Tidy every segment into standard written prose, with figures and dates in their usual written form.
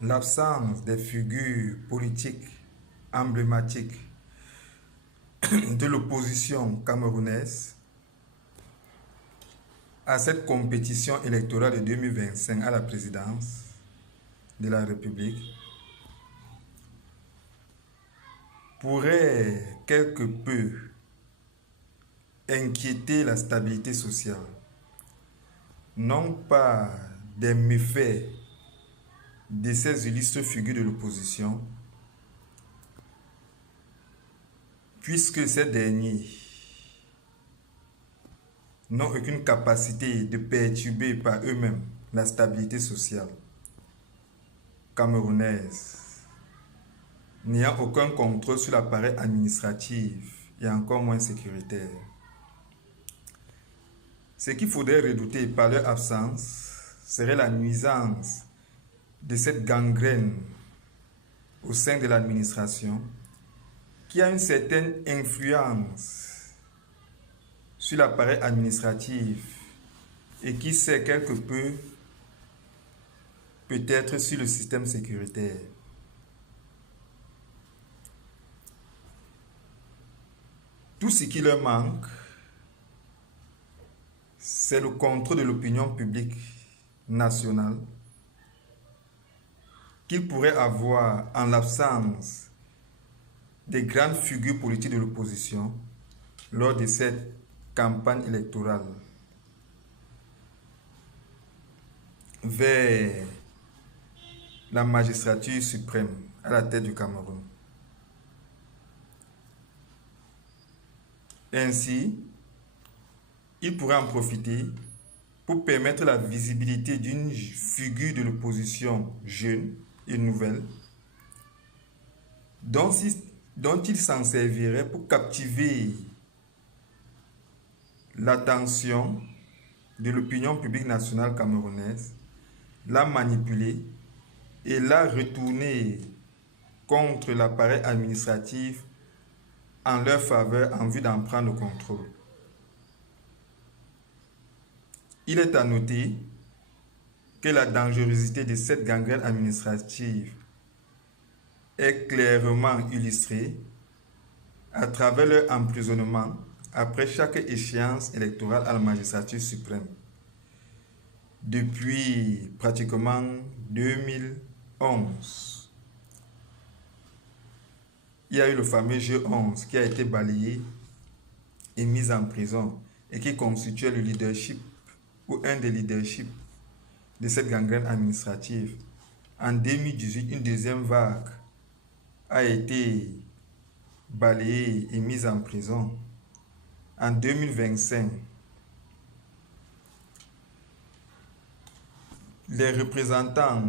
L'absence des figures politiques emblématiques de l'opposition camerounaise à cette compétition électorale de 2025 à la présidence de la République pourrait quelque peu inquiéter la stabilité sociale, non pas des méfaits de ces illustres figures de l'opposition, puisque ces derniers n'ont aucune capacité de perturber par eux-mêmes la stabilité sociale camerounaise, n'ayant aucun contrôle sur l'appareil administratif et encore moins sécuritaire. Ce qu'il faudrait redouter par leur absence serait la nuisance de cette gangrène au sein de l'administration qui a une certaine influence sur l'appareil administratif et qui sait quelque peu peut-être sur le système sécuritaire. Tout ce qui leur manque, c'est le contrôle de l'opinion publique nationale qu'ils pourraient avoir en l'absence des grandes figures politiques de l'opposition lors de cette campagne électorale vers la magistrature suprême à la tête du Cameroun. Ainsi, il pourrait en profiter pour permettre la visibilité d'une figure de l'opposition jeune et nouvelle, dont il s'en servirait pour captiver l'attention de l'opinion publique nationale camerounaise, la manipuler et la retourner contre l'appareil administratif en leur faveur en vue d'en prendre le contrôle. Il est à noter que la dangerosité de cette gangrène administrative est clairement illustrée à travers leur emprisonnement après chaque échéance électorale à la magistrature suprême. Depuis pratiquement 2011, il y a eu le fameux G11 qui a été balayé et mis en prison et qui constituait le leadership ou un des leaderships de cette gangrène administrative. En 2018, une deuxième vague a été balayée et mise en prison. En 2025, les représentants,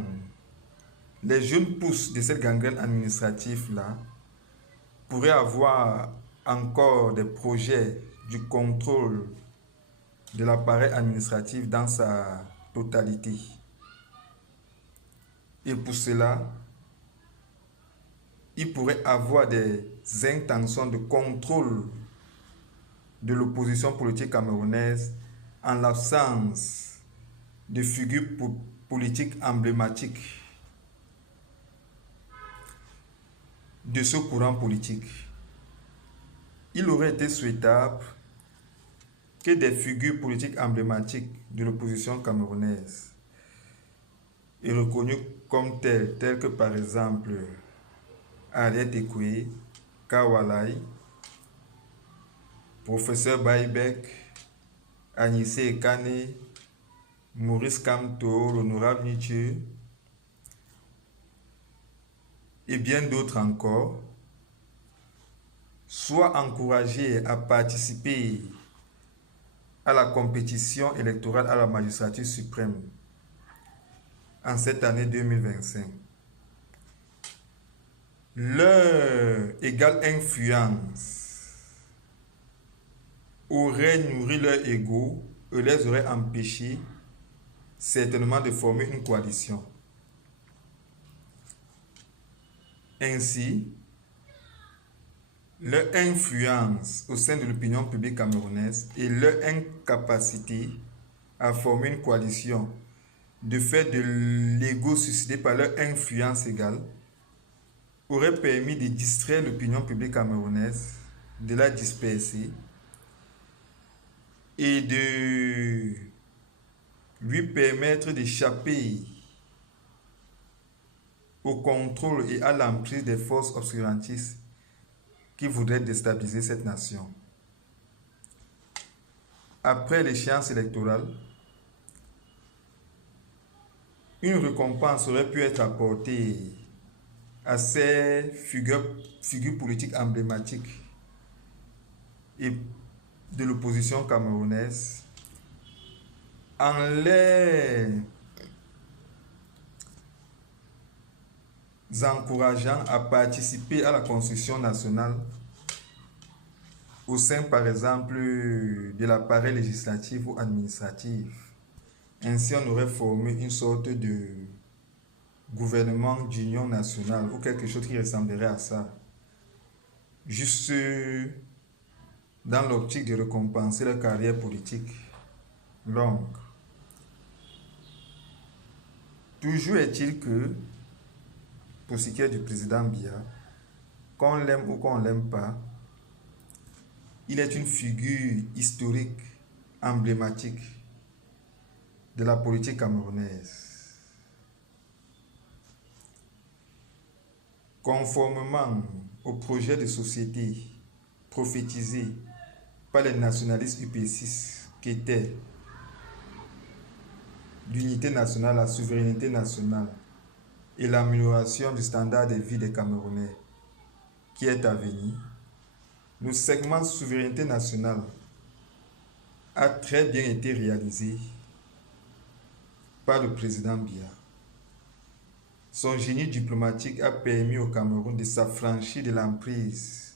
les jeunes pousses de cette gangrène administrative-là pourraient avoir encore des projets du contrôle de l'appareil administratif dans sa totalité. Et pour cela, il pourrait avoir des intentions de contrôle de l'opposition politique camerounaise en l'absence de figures politiques emblématiques de ce courant politique. Il aurait été souhaitable que des figures politiques emblématiques de l'opposition camerounaise et reconnues comme telles que par exemple Ariel Ekoué, Kawalai, Professeur Baïbek, Anissé Ekane, Maurice Kamto, l'honorable Nietzsche et bien d'autres encore, soient encouragés à participer à la compétition électorale à la magistrature suprême en cette année 2025. Leur égale influence aurait nourri leur ego et les aurait empêchés certainement de former une coalition. Ainsi, leur influence au sein de l'opinion publique camerounaise et leur incapacité à former une coalition de fait de l'ego suscité par leur influence égale, aurait permis de distraire l'opinion publique camerounaise, de la disperser et de lui permettre d'échapper au contrôle et à l'emprise des forces obscurantistes qui voudraient déstabiliser cette nation. Après l'échéance électorale, une récompense aurait pu être apportée à ces figures politiques emblématiques et de l'opposition camerounaise en les encourageant à participer à la construction nationale au sein, par exemple, de l'appareil législatif ou administratif. Ainsi, on aurait formé une sorte de gouvernement d'union nationale ou quelque chose qui ressemblerait à ça. Juste dans l'optique de récompenser leur carrière politique longue. Toujours est-il que, pour ce qui est du président Biya, qu'on l'aime ou qu'on ne l'aime pas, il est une figure historique, emblématique de la politique camerounaise. Conformément au projet de société prophétisé par les nationalistes UP6 qui étaient l'unité nationale, la souveraineté nationale et l'amélioration du standard de vie des Camerounais qui est à venir, le segment souveraineté nationale a très bien été réalisé par le président Biya. Son génie diplomatique a permis au Cameroun de s'affranchir de l'emprise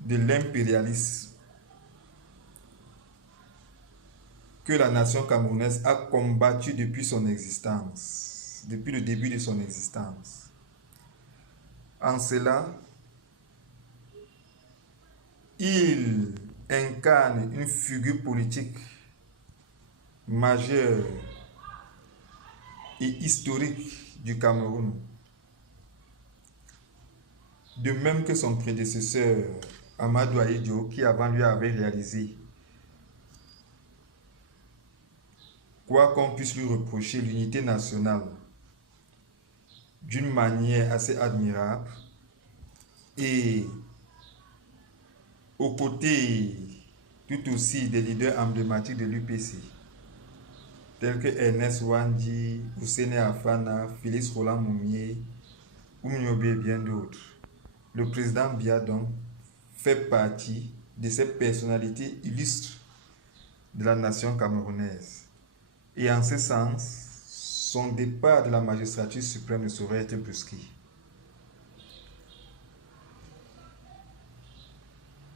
de l'impérialisme que la nation camerounaise a combattu depuis son existence, depuis le début de son existence. En cela, il incarne une figure politique majeure et historique du Cameroun, de même que son prédécesseur Amadou Ahidjo, qui avant lui avait réalisé, quoi qu'on puisse lui reprocher, l'unité nationale d'une manière assez admirable, et aux côtés tout aussi des leaders emblématiques de l'UPC, tels que Ernest Wandi, Houssene Afana, Félix Roland Moumié, Oumniobé et bien d'autres. Le président Biya donc fait partie de ces personnalités illustres de la nation camerounaise. Et en ce sens, son départ de la magistrature suprême ne saurait être brusqué.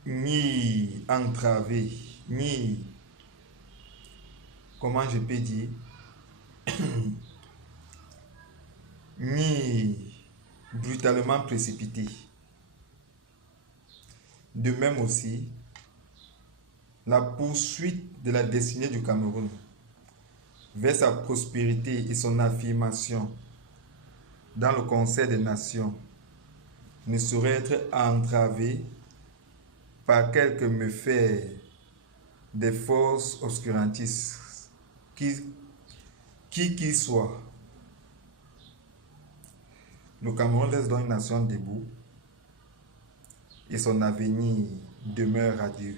Ni entravé, ni, comment je peux dire, ni brutalement précipité. De même aussi, la poursuite de la destinée du Cameroun vers sa prospérité et son affirmation dans le concert des nations ne saurait être entravée par quelques méfaits des forces obscurantistes, qui soit. Le Cameroun reste donc une nation debout et son avenir demeure radieux.